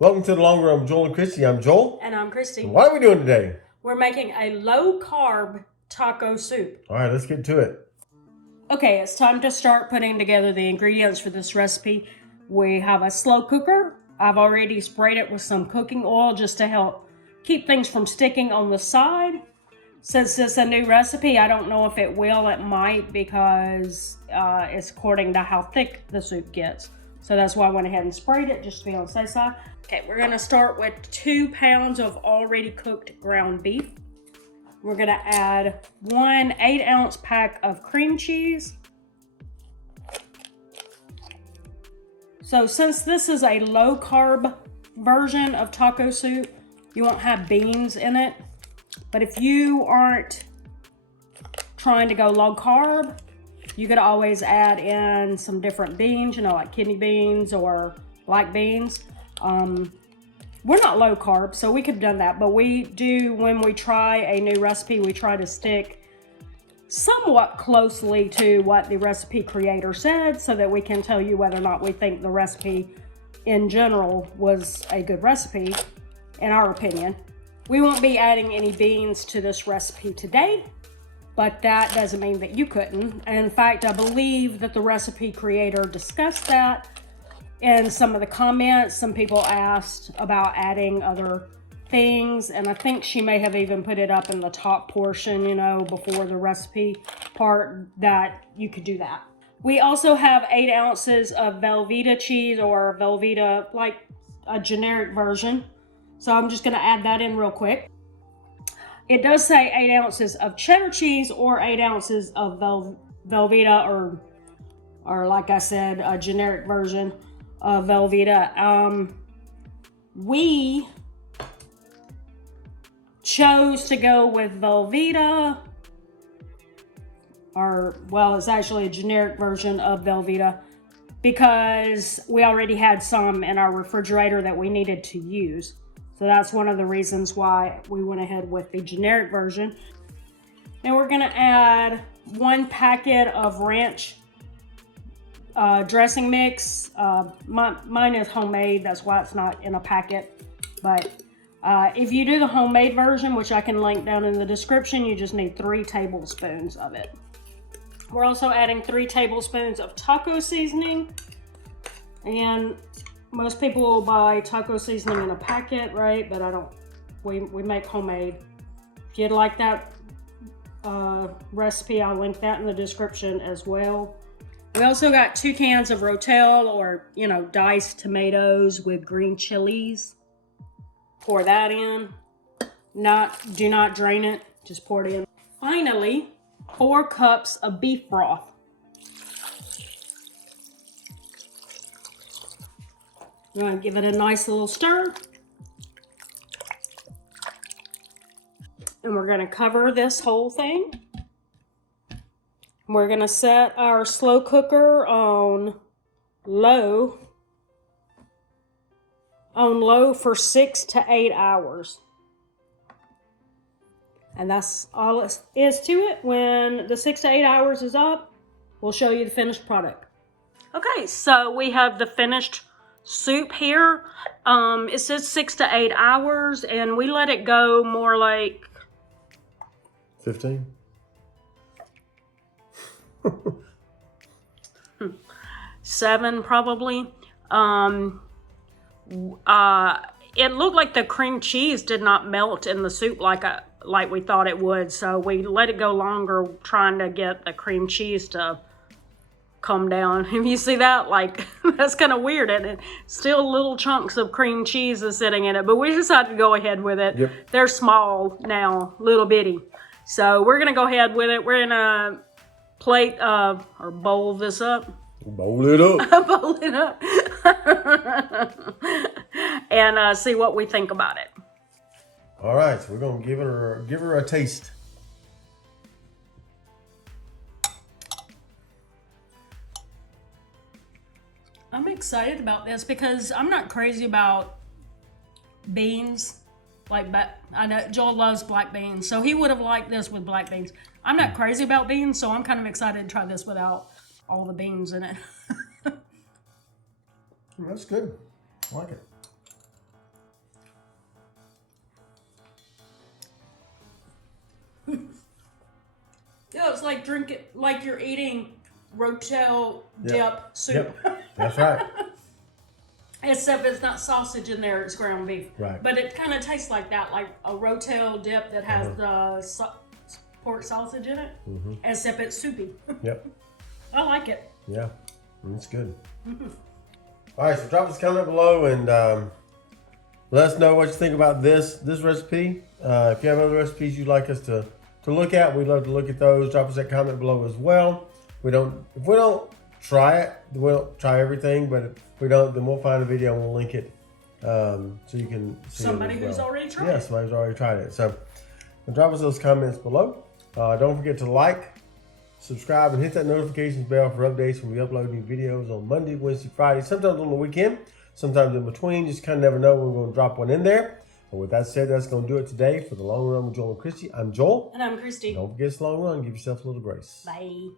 Welcome to the Long Run with Joel and Christy. I'm Joel. And I'm Christy. What are we doing today? We're making a low-carb taco soup. All right, let's get to it. Okay, it's time to start putting together the ingredients for this recipe. We have a slow cooker. I've already sprayed it with some cooking oil just to help keep things from sticking on the side. Since it's a new recipe, I don't know if it will. It might because it's according to how thick the soup gets. So that's why I went ahead and sprayed it just to be on the safe side. Okay, we're gonna start with 2 pounds of already cooked ground beef. We're gonna add 1 8-ounce pack of cream cheese. So since this is a low carb version of taco soup, you won't have beans in it. But if you aren't trying to go low carb, you could always add in some different beans, like kidney beans or black beans. We're not low carb, so we could have done that. But we do, when we try a new recipe, we try to stick somewhat closely to what the recipe creator said so that we can tell you whether or not we think the recipe in general was a good recipe, in our opinion. We won't be adding any beans to this recipe today, but that doesn't mean that you couldn't. In fact, I believe that the recipe creator discussed that in some of the comments. Some people asked about adding other things, and I think she may have even put it up in the top portion, before the recipe part, that you could do that. We also have 8 ounces of Velveeta cheese, or Velveeta, like a generic version. So I'm just gonna add that in real quick. It does say 8 ounces of cheddar cheese or 8 ounces of Velveeta, or like I said, a generic version of Velveeta. We chose to go with Velveeta, it's actually a generic version of Velveeta, because we already had some in our refrigerator that we needed to use. So that's one of the reasons why we went ahead with the generic version. Now we're gonna add 1 packet of ranch dressing mix. Mine is homemade, that's why it's not in a packet. But if you do the homemade version, which I can link down in the description, you just need 3 tablespoons of it. We're also adding 3 tablespoons of taco seasoning. And most people will buy taco seasoning in a packet, right? But I don't. We make homemade. If you'd like that recipe, I'll link that in the description as well. We also got 2 cans of Rotel, or diced tomatoes with green chilies. Pour that in. Do not drain it. Just pour it in. Finally, 4 cups of beef broth. I'm going to give it a nice little stir. And we're going to cover this whole thing. We're going to set our slow cooker on low for 6 to 8 hours. And that's all it is to it. When the 6 to 8 hours is up, we'll show you the finished product. Okay, so we have the finished soup here. It says 6 to 8 hours, and we let it go more like 15. 7 probably. It looked like the cream cheese did not melt in the soup like we thought it would, so we let it go longer trying to get the cream cheese to come down. If you see that, that's kind of weird, and it still little chunks of cream cheese is sitting in it, but we decided to go ahead with it. Yep. They're small now, little bitty, so we're gonna go ahead with it. We're gonna plate or bowl this up. Bowl it up. Bowl it up. And see what we think about it. All right, so we're gonna give her a taste. I'm excited about this because I'm not crazy about beans. I know Joel loves black beans, so he would have liked this with black beans. I'm not crazy about beans, so I'm kind of excited to try this without all the beans in it. That's good. I like it. like like you're eating Rotel dip soup. Yep. That's right. Except it's not sausage in there, it's ground beef. Right. But it kind of tastes like that, like a Rotel dip that has the pork sausage in it. Except it's soupy. Yep. I like it. Yeah. It's good. All right, so drop us a comment below and let us know what you think about this recipe. If you have other recipes you'd like us to look at, we'd love to look at those. Drop us a comment below as well. If we don't try it, we don't try everything, but if we don't, then we'll find a video and we'll link it so you can see Somebody it as well. who's already tried Yeah, it. somebody who's already tried it. So drop us those comments below. Don't forget to like, subscribe, and hit that notifications bell for updates when we upload new videos on Monday, Wednesday, Friday, sometimes on the weekend, sometimes in between. Just kind of never know when we're going to drop one in there. But with that said, that's going to do it today for The Long Run with Joel and Christy. I'm Joel. And I'm Christy. Don't forget it's a long run. Give yourself a little grace. Bye.